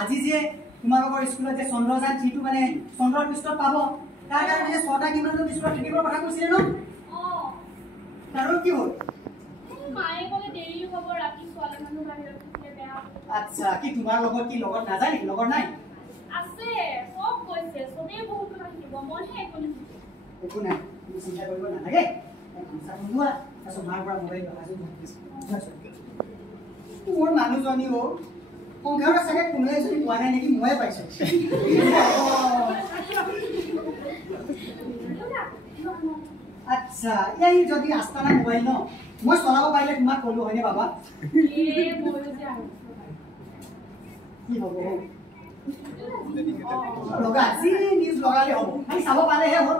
আজি যে তোমালোকৰ স্কুলত যে চন্দ্ৰযান 3টো মানে চন্দ্ৰৰ পৃষ্ঠত পাব তাৰ কাৰণে যে 6টা কিমান স্কুলত থাকিবৰ কথা কৈছিলে ন আৰু কি হ'ল মায়ে ক'লে দেৰি হ'ব ৰাতি ছোৱালী মানুহ বাহিৰত থাকিলে বেয়া আচ্ছা কি তোমাৰ লগত কি লগত নাযায় নেকি লগত নাই আছে সব কৈছে সবেই বহুত কথা শিকিব মইহে একো নাই তুমি চিন্তা কৰিব নালাগে লোৱা তাৰপিছত মাৰ পৰা মোবাইল মোৰ মানুহজনী সংসাৰত চাগে কোনোৱে যদি পোৱা নাই নেকি ময়ে পাইছো আচ্ছা এই যদি আস্তানা মোবাইল ন মই চলাব পাৰিলে তোমাক ক'লো হয়নে বাবা কি হ'ব লগা যি নিউজ লগালে হ'ব খালি চাব পালেহে হ'ল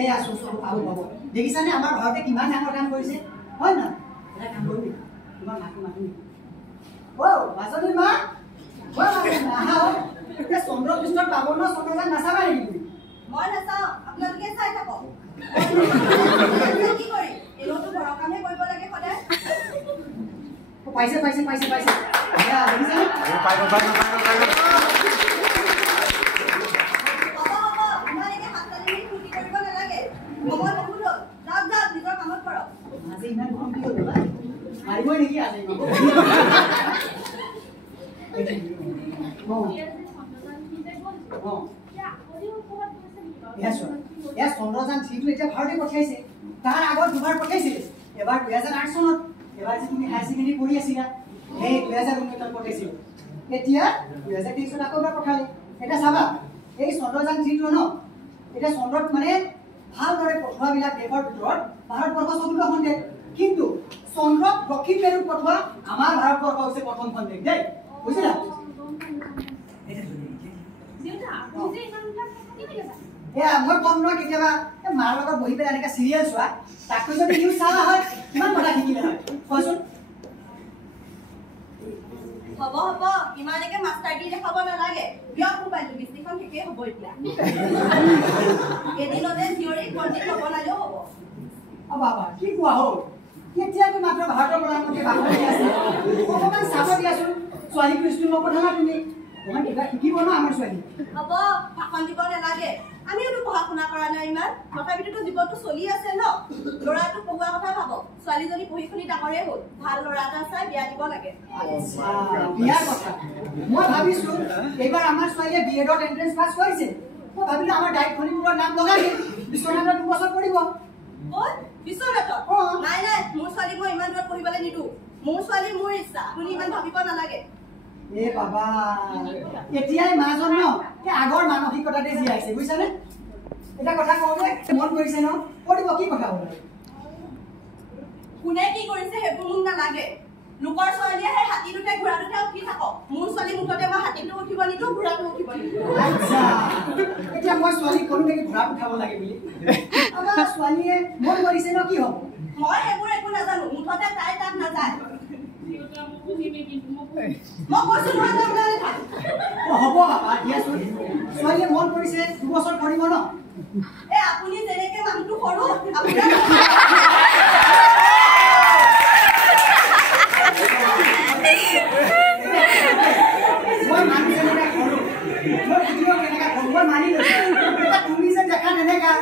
এই আছো আৰু হ'ব দেখিছানে আমাৰ ঘৰতে কিমান ডাঙৰ কাম কৰিছে হয় না এটা কাম কৰিবি তোমাৰ মাকে মাতি মাজনী মা এতিয়া চন্দ্ৰ পৃষ্ঠত পাব ন চন্দ্ৰযান নাচাবা নেকি তুমি মই নাচাওঁ আপোনালোকে চাই থাকক কি কৰি এইটো ঘৰৰ কামহে কৰিব লাগে সদায় পাইছে দেখিছানে মাৰিবই নেকি আজি চন্দ্ৰযান 3টো এতিয়া ভাৰতে পঠাইছে তাৰ আগত দুবাৰ পঠাইছিলে এবাৰ 2008 চনত এবাৰ যে তুমি হায়াৰ ছেকেণ্ডেৰী পঢ়ি আছিলা সেই 2019 পঠাইছিল এতিয়া 2023 চনত আকৌ এবাৰ পঠালে এতিয়া চাবা এই চন্দ্ৰযান 3টো ন এতিয়া চন্দ্ৰত মানে ভালদৰে পঠোৱাবিলাক দেশৰ ভিতৰত ভাৰতবৰ্ষ চতুৰ্থখন দেশ কিন্তু চন্দ্ৰত দক্ষিণ মেৰুত পঠোৱা আমাৰ ভাৰতবৰ্ষ হৈছে প্ৰথমখন দেশ দেই বুজিলা মই কম নহয় কেতিয়াবা মাৰ লগত বহি পেলাই এনেকৈ চিৰিয়েল চোৱা তাকো যদি নিউজ চালা হয় কিমান কথা শিকিলে হয় কোৱাচোন হ'ব ইমানকে মাষ্টাৰ দি দেখাব নালাগে দিয়ক মোবাইলটো বিস্তিখন ঠিকেই হ'ব এতিয়া এদিনতে থিয়ৰী কণ্টিক নবনালেও হ'ব বাবা কি কোৱা হ'ল এতিয়াতো মাত্ৰ ভাৰতৰ প্ৰধানমন্ত্ৰী ভাষণ দি আছে অকণমান চাব দিয়াচোন ছোৱালীটো স্কুল নপঠালা তুমি অকণমান কিবা শিকিব ন আমাৰ ছোৱালী হ'ব ভাষণ দিব নালাগে আমিওতো পঢ়া শুনা কৰা নাই ইমান তথাপিতো জীৱনটো চলি আছে ন ল'ৰাটো পঢ়োৱা কথা ভাবক ছোৱালীজনী পঢ়ি শুনি ডাঙৰেই হ'ল ভাল ল'ৰা এটা চাই বিয়া দিব লাগে বিয়াৰ কথা মই ভাবিছো এইবাৰ আমাৰ ছোৱালীয়ে বিএডত এন্ট্ৰেন্স পাছ কৰিছে মই ভাবিলো আমাৰ ডাইট খনিপুৰৰ নাম লগাই বিশ্বনাথত 2 বছৰ পঢ়িব বিশ্বনাথত নাই মোৰ ছোৱালী মই ইমান দূৰত পঢ়িবলৈ নিদো মোৰ ছোৱালী মোৰ ইচ্ছা আপুনি ইমান ভাবিব নালাগে এ বাবা এতিয়াই মাজন ন আগৰ মানসিকতাতে জীয়াইছে বুজিছানে এটা কথা কওঁতে মন কৰিছে ন কৰিব কি কথা হ'ল কোনে কি কৰিছে সেইবোৰ মোক নালাগে লোকৰ ছোৱালীয়ে সেই হাতীটোতে ঘোঁৰাটোতে উঠি থাকক মোৰ ছোৱালী মুঠতে মই হাতীটো উঠিব নিদিওঁ ঘোঁৰাটো উঠিব নিদিওঁ আচ্ছা এতিয়া মই ছোৱালী ক'লো নেকি ঘোঁৰাটো উঠাব লাগে বুলি আমাৰ ছোৱালীয়ে মন কৰিছে ন কি হ'ব মই সেইবোৰ একো নাজানো মুঠতে তাই তাত নাযায় হ'ব বাবা দিয়াচোন ছোৱালীয়ে মন কৰিছে 2 বছৰ পঢ়িব ন আপুনি যেনেকে মানুহটো সৰু মই মানি যেনেকা সৰু মই বুজিব কেনেকা সৰু মই মানি লৈছো তুমি যে দেখা তেনেকা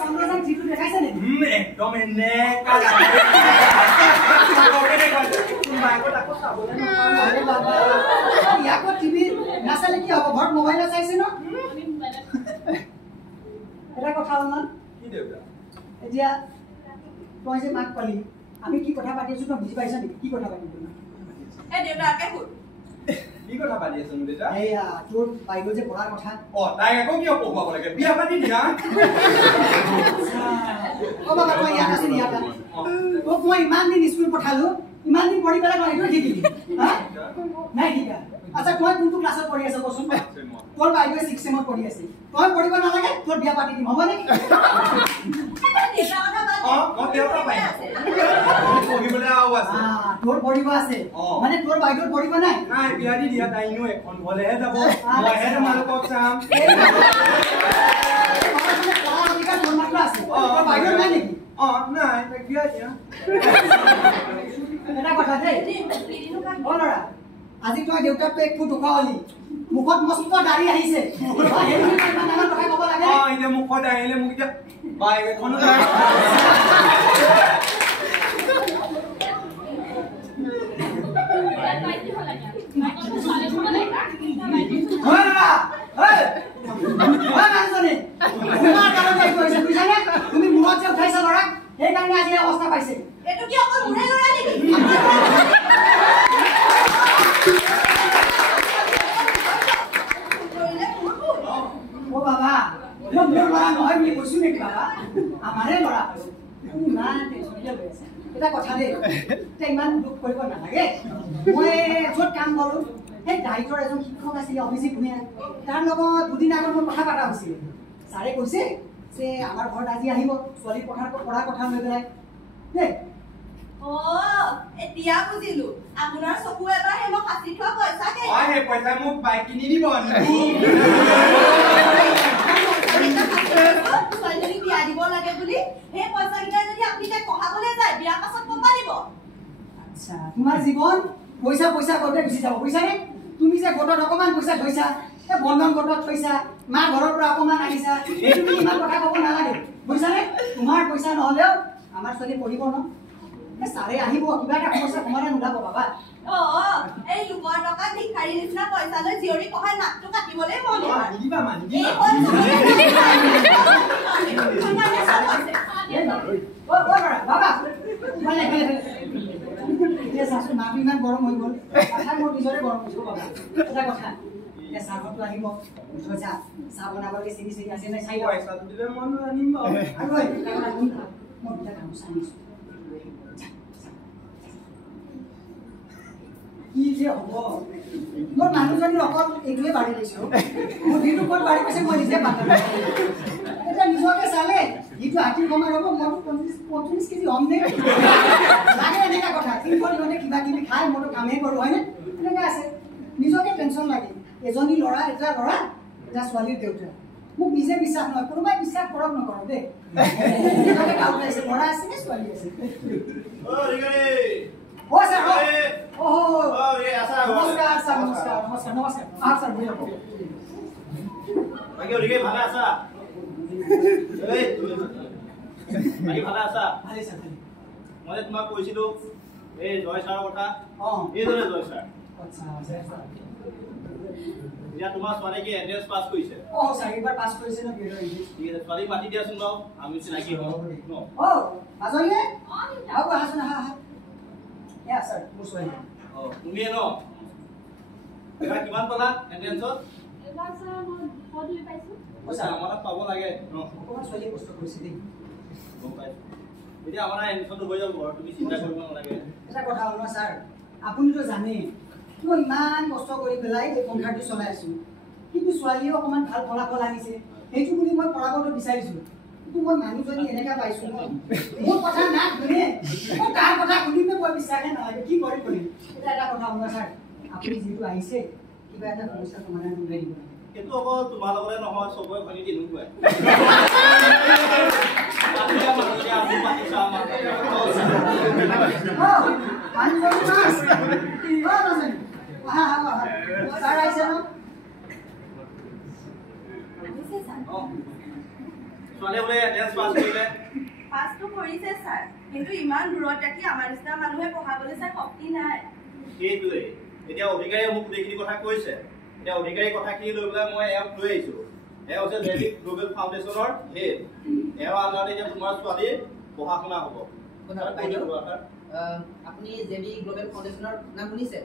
চন্দ্ৰযান 3টো দেখাইছে নেকি একদম এনেকা ইয়াকো টিভি নাচালে কি হ'ব ঘৰত মোবাইলত চাইছে ন এটা কথা হ'ল না এতিয়া তই যে মাক পালি আমি কি কথা পাতি আছো তই বুজি পাইছা নেকি কি কথা পাতি দেউতাকে শুন কি কথা পাতি আছো দেউতা এইয়া তোৰ বাইদেউ যে পঢ়াৰ কথা তাই আকৌ কিয় পঢ়ুৱাব লাগে বিয়া পাতি দিয়া বাবা তই ইয়াত আছিলি ইয়াত তোক মই ইমান দিন স্কুল পঠালো ইমান দিন পঢ়ি পেলাই তই এইটো শিকিলি নাই শিকা আচ্ছা তই কোনটো ক্লাছত পঢ়ি আছ কচোন তোৰ বাইদেৱে 6 চেমত পঢ়ি আছে তই পঢ়িব নালাগে তোৰ বিয়া পাতি দিম হ'ব নেকি তোৰ পঢ়িব আছে মানে তোৰ বাইদেউৰ পঢ়িব নাই নাই বিয়া দি দিয়া তাইনো এখন ঘৰলেহে যাব মইহে তোমালোকক চাম বাইদেউৰ নাই নেকি নাই তাইক বিয়া দিয়া এটা কথা দেই অ ল'ৰা আজি তই দেউতাকটো এক ফুট ওখ হলি মুখত মস্ত দাড়ি আহিছে ইমান ডাঙৰ কথা ক'ব লাগে এতিয়া মুখত আহিলে মোক এতিয়া বাইক এখনো তুমি মূৰত যে উঠাইছা ল'ৰা সেইকাৰণে আজি অৱস্থা পাইছে এইটো কি অকল মোৰে ল'ৰা নেকি ও বাবা মোৰ ল'ৰা নহয় বুলি কৈছো নেকি বাবা আমাৰে ল'ৰা ইমান টেনচন লৈ আছে এটা কথা দেই এতিয়া ইমান দুখ কৰিব নালাগে মই য'ত কাম কৰোঁ সেই দায়িত্বৰ এজন শিক্ষক আছিলে অভিজিত ভূঞা তাৰ লগত দুদিন আগত মোৰ কথা পতা হৈছিল ছাৰে কৈছে যে আমাৰ ঘৰত আজি আহিব ছোৱালীৰ পঢ়াৰ কথা লৈ পেলাই দেই এতিয়া বুজিলো আপোনাৰ চকু এবাৰ সেই মই সাঁচি থোৱা পইচাকে সেই পইচা মোক বাইক কিনি দিব ছোৱালীজনীক বিয়া দিব লাগে বুলি সেই পইচা কেইটা যদি আপুনি তাইক পঢ়াবলৈ যায় বিয়াৰ পাছত ক'ব দিব আচ্ছা তোমাৰ জীৱন পইচা পইচা কৰোঁতে গুচি যাব বুজিছানে তুমি যে গোটত অকণমান পইচা থৈছা এই বন্ধন গোটত থৈছা মা ঘৰৰ পৰা অকণমান আহিছা তুমি ইমান কথা ক'ব নালাগে বুজিছানে তোমাৰ পইচা নহ'লেও আমাৰ ছোৱালী পঢ়িব ন ছাৰে আহিব কিবা এটা সমস্যা সমাধান ওলাব বাবা এই লোকৰ টকা ভিক্ষাৰী নিচিনা পইচা লৈ জীয়ৰী পঢ়াই নাকটো কাটিবলৈ মন মাকটো ইমান গৰম হৈ গ'ল মোৰ নিজৰে গৰম হৈছো বাবা এটা কথা এতিয়া চাহতো আহিব যা চাহ বনাবলৈ চেনি চেনি আছে নাই চাই পইচাটো দিলে মই আনিম বাৰু আৰু মই দুটা গামোচা আনিছো কি যে হ'ব মোৰ মানুহজনীৰ অকল এইটোৱে বাঢ়ি লৈছো মোৰ যিটো ক'ত বাঢ়ি গৈছে মই নিজে পাতা এতিয়া নিজকে চালে যিটো হাতীৰ কমাই হ'ব মই 35 কেজি হ'ম নে লাগে এনেকুৱা কথা কিন্তু কিবা কিবি খাই মইতো কামেই কৰোঁ হয়নে এনেকৈ আছে নিজকে টেনশ্যন লাগে এজনী ল'ৰা এটা ছোৱালীৰ দেউতা মোক নিজে বিশ্বাস নহয় কোনোবাই বিশ্বাস কৰক নকৰক দেই নিজকে ডাউট লাগিছে ল'ৰা আছে নে ছোৱালী আছে ओ सर ओहो नमस्कार सर नमस्कार नमस्कार नमस्कार आप सर भैया बाकी ओरिगे ভালে আছা এই বাকি ভালে আছা ভালে স্যার মই তোমাক কৈছিলো এই জয় স্যাৰৰ কথা এই দৰে জয় স্যাৰ আচ্ছা স্যাৰ ইয়া তোমাৰ ছোৱালী কি এনএস পাস কৰিছে স্যাৰ একবাৰ পাস কৰিছে না বিয়েৰ ইংলিশ ঠিক আছে ছোৱালী মাতি দিয়াচোন বাৰু আমি চিনাকি হওঁ ন মাজনীয়ে আও আহাচোন আহা या सर मुसवाई তুমি ন এবাৰ কিমান পালা এন্ট্ৰেন্সত এবাৰ স্যাৰ মই পঢ়ি পাইছো পইচা আমাৰ পাব লাগে ন অকমান ছোৱালী কষ্ট কৰিছে দেই গম পাইছো এতিয়া আমাৰ এডমিশনটো হৈ যাব তুমি চিন্তা কৰিব নালাগে এটা কথা হ'ল স্যাৰ আপুনিতো জানে মই ইমান কষ্ট কৰি পেলাই এই সংসাৰটো চলাই আছো কিন্তু ছোৱালীও অকমান ভাল ফলাফল আনিছে সেইটো বুলি মই পঢ়াবতো বিচাৰিছো কিন্তু মই মানুহজনী এনেকা পাইছো ন মোৰ কথা না শুনে মই কাৰ কথা শুনিলে মই বিশ্বাসে নালাগে কি কৰিম এটা কথা হ'ল স্যাৰ আপুনি যিটো আহিছে কিবা এটা সমস্যা সমাধান উলিয়াই দিব কিন্তু অকল তোমাৰ লগতে নহয় চবৰে ঘনি দিনুকুৱাই ছোৱালী বোলে এটেন্ডেন্স পাছ কৰিলে পাছটো কৰিছে স্যাৰ কিন্তু ইমান দূৰত ৰাখি আমাৰ নিচিনা মানুহে পঢ়াবলৈ স্যাৰ শক্তি নাই সেইটোৱে এতিয়া অধিকাৰীয়ে মোক গোটেইখিনি কথা কৈছে এতিয়া অধিকাৰী কথাখিনি লৈ পেলাই মই এওঁক লৈ আহিছো এওঁ হৈছে জেভিক গ্লোবেল ফাউণ্ডেশ্যনৰ হেড এওঁ আন্দাৰতে এতিয়া তোমাৰ ছোৱালী পঢ়া শুনা হ'ব আপুনি জেভি গ্লোবেল ফাউণ্ডেশ্যনৰ নাম শুনিছে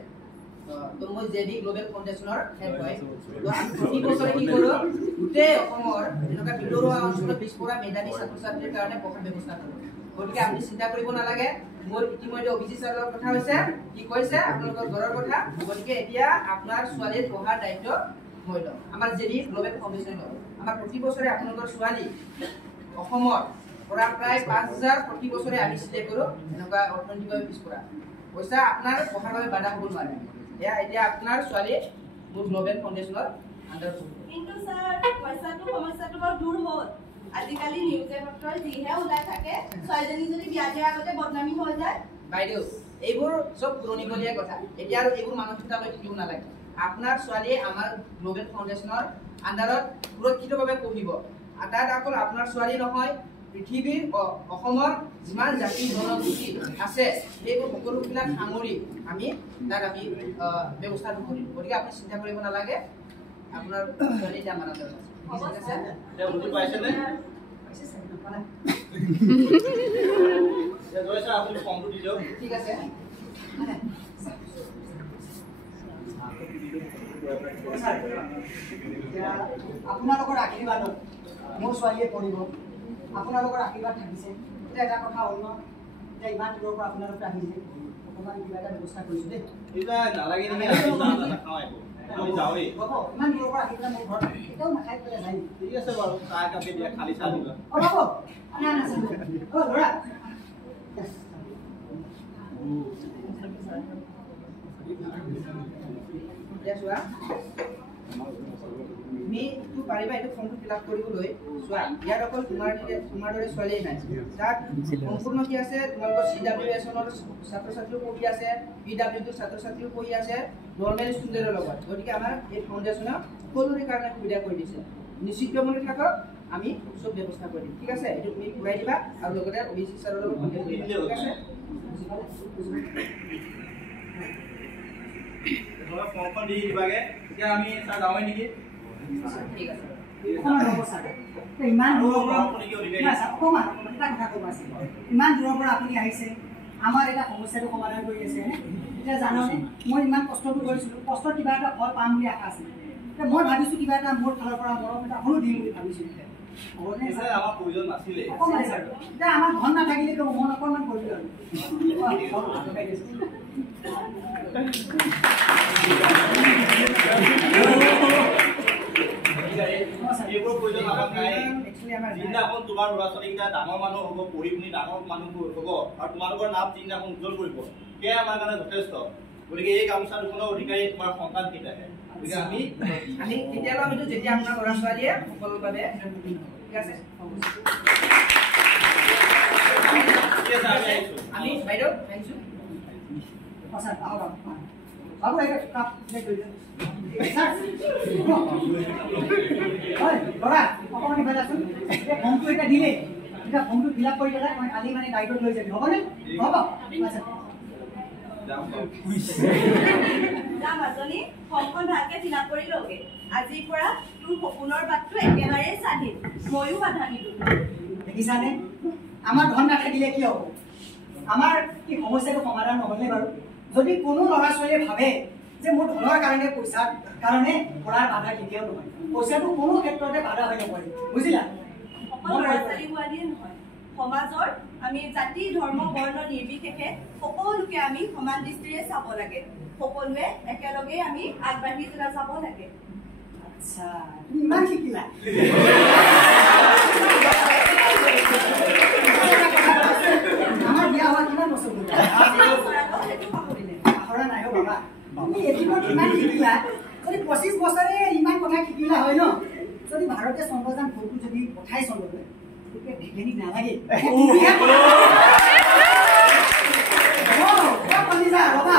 তো মই জেভি গ্লোবেল ফাউণ্ডেশ্যনৰ হেড হয় তো আমি প্ৰতি বছৰে কি কৰোঁ গোটেই অসমৰ এনেকুৱা ভিতৰুৱা অঞ্চলত পিছপৰা মেধাৱী ছাত্ৰ ছাত্ৰীৰ কাৰণে পঢ়াৰ ব্যৱস্থা কৰোঁ গতিকে আপুনি চিন্তা কৰিব নালাগে মোৰ ইতিমধ্যে অভিজিত ছাৰৰ কথা হৈছে কি কৈছে আপোনালোকৰ ঘৰৰ কথা গতিকে এতিয়া আপোনাৰ ছোৱালীৰ পঢ়াৰ দায়িত্ব মই লওঁ আমাৰ জেভি গ্লোবেল ফাউণ্ডেশ্যন লওঁ আমাৰ প্ৰতি বছৰে আপোনালোকৰ ছোৱালী অসমৰ পৰা প্ৰায় 5000 প্ৰতি বছৰে আমি চিলেক্ট কৰোঁ এনেকুৱা অৰ্থনৈতিকভাৱে পিছপৰা পইচা আপোনাৰ পঢ়াৰ বাবে বাধা হ'ব নোৱাৰে এয়া এতিয়া আপোনাৰ ছোৱালী মোৰ গ্লোবেল ফাউণ্ডেশ্যনৰ আণ্ডাৰত কিন্তু স্যাৰ পইচাটো সমস্যাটো বৰ দূৰ হ'ল আজিকালি নিউজে পত্ৰৰ যিহে ওলাই থাকে ছোৱালীজনী যদি বিয়া দিয়াৰ আগতে বদনামী হৈ যায় বাইদেউ এইবোৰ চব পুৰণিকলীয়া কথা এতিয়া আৰু এইবোৰ মানসিকতা লৈ থাকিব নালাগে আপোনাৰ ছোৱালীয়ে আমাৰ গ্লোবেল ফাউণ্ডেশ্যনৰ আণ্ডাৰত সুৰক্ষিতভাৱে পঢ়িব তাত অকল আপোনাৰ ছোৱালী নহয় পৃথিৱীৰ অসমৰ যিমান জাতি জনগোষ্ঠী আছে সেইবোৰ সকলোবিলাক সামৰি আমি তাত আমি ব্যৱস্থাটো কৰিম গতিকে আপুনি চিন্তা কৰিব নালাগে আপোনাৰ ছোৱালী এতিয়া আমাৰ আণ্ডাৰত আছে এতিয়া বুজি পাইছেনে জয় ছাৰ আপুনি ফৰ্মটো দি দিয়ক ঠিক আছে আপোনালোকৰ আশীৰ্বাদত মোৰ ছোৱালীয়ে পঢ়িব আপোনালোকৰ আশীৰ্বাদ থাকিছে এতিয়া এটা কথা হ'ল ন এতিয়া ইমান দূৰৰ পৰা আপোনালোকে আহিছে অকণমান কিবা এটা ব্যৱস্থা কৰিছোঁ দেই এতিয়া নালাগে নেকি নাখাওঁ একো আমি যাওঁৱেই হ'ব ইমান দূৰৰ পৰা আহি পেলাই মোৰ ঘৰত কেতিয়াও নাখাই পেলাই যায় ঠিক আছে বাৰু চাহ একাপে দিয়া খালি চাহ দিবা হ'ব ল'ৰা এতিয়া চোৱা তুমি পাৰিবা এইটো ফৰ্মটো ফিল আপ কৰিবলৈ চোৱা ইয়াত অকল তোমাৰ দৰে ছোৱালীয়ে নাই তাত সম্পূৰ্ণ কি আছে তোমালোকৰ CWSনৰ ছাত্ৰ ছাত্ৰীও পঢ়ি আছে PWটোৰ ছাত্ৰ ছাত্ৰীও পঢ়ি আছে নৰ্মেল ষ্টুডেণ্টৰ লগত গতিকে আমাৰ এই ফাউণ্ডেশ্যনে সকলোৰে কাৰণে সুবিধা কৰি দিছে নিশ্চিত মনে থাকক আমি চব ব্যৱস্থা কৰি দিম ঠিক আছে এইটো তুমি ঘূৰাই দিবা আৰু লগতে OBC ছাৰৰ লগত কণ্টেক্ট কৰিবা ঠিক আছে ফৰ্মখন দি দিবাগে এতিয়া আমি ছাৰ যাওঁৱে নেকি ঠিক আছে ইমান দূৰৰ পৰা ইমান দূৰৰ পৰা আপুনি আহিছে আমাৰ এটা সমস্যাটো সমাধান কৰি আছে এতিয়া জাননে মই ইমান কষ্টটো কৰিছিলোঁ কষ্টত কিবা এটা ফল পাম বুলি আশা আছিল এতিয়া মই ভাবিছোঁ কিবা এটা মোৰ ফালৰ পৰা মৰম এটা সৰু দিম বুলি ভাবিছোঁ আমাৰ প্ৰয়োজন নাছিলে এতিয়া আমাৰ ধন নাথাকিলে মন অকণমান কৰিলোঁ এইবোৰ প্ৰয়োজন আমাক নাই যিদিনাখন তোমাৰ ল'ৰা ছোৱালীকেইটা ডাঙৰ মানুহ হ'ব পঢ়ি শুনি ডাঙৰ মানুহ হ'ব আৰু তোমালোকৰ নাম যিদিনাখন উজ্জ্বল কৰিব সেয়াই আমাৰ কাৰণে যথেষ্ট গতিকে এই গামোচা দুখনৰ অধিকাৰী তোমাৰ সন্তানকেইটাহে গতিকে আমি কেতিয়াবা হয়তো যেতিয়া আপোনাৰ ল'ৰা ছোৱালীয়ে সকলোৰ বাবে ঠিক আছে আমি বাইদেউ আহিছোঁ বাবু ল'ৰা অকণমান ইফালে আছোন এতিয়া ফৰ্মটো এতিয়া দিলে এতিয়া ফৰ্মটো ফিল আপ কৰি পেলাই মই কালি মানে দায়িত্বত লৈ যাবি হ'বনে হ'ব মাজনী ফৰ্মখন ভালকে ফিল আপ কৰি লওঁগে আজিৰ পৰা তোৰ সপোনৰ বাটটো একেবাৰে স্বাধীন ময়ো বাধা নিদিওঁ দেখিছানে আমাৰ ধন নাথাকিলে কি হ'ব আমাৰ কি সমস্যাটো সমাধান নহ'লে বাৰু যদি কোনো ল'ৰা ছোৱালীয়ে ভাবে যে মোৰ ধনৰ কাৰণে পইচাৰ কাৰণে পঢ়াৰ বাধা কেতিয়াও নহয় পইচাটো কোনো ক্ষেত্ৰতে বাধা হৈ নপৰে বুজিলা অকল ল'ৰা ছোৱালী বোৱাৰীয়ে নহয় সমাজৰ আমি জাতি ধৰ্ম বৰ্ণ নিৰ্বিশেষে সকলোকে আমি সমান দৃষ্টিৰে চাব লাগে সকলোৱে একেলগে আমি আগবাঢ়ি যাব লাগে আচ্ছা তুমি ইমান শিকিলা আমাৰ বিয়া হোৱা কিমান বছৰ হ'ল পাহৰা নাই হ'ব বাবা তুমি এদিনত ইমান শিকিলা যদি 25 বছৰে ইমান কথা শিকিলা হয় ন যদি ভাৰতে চন্দ্ৰযান ফটো যদি পঠাই চন্দ্ৰলৈ তেতিয়া বিজ্ঞানিক নালাগে ৰবা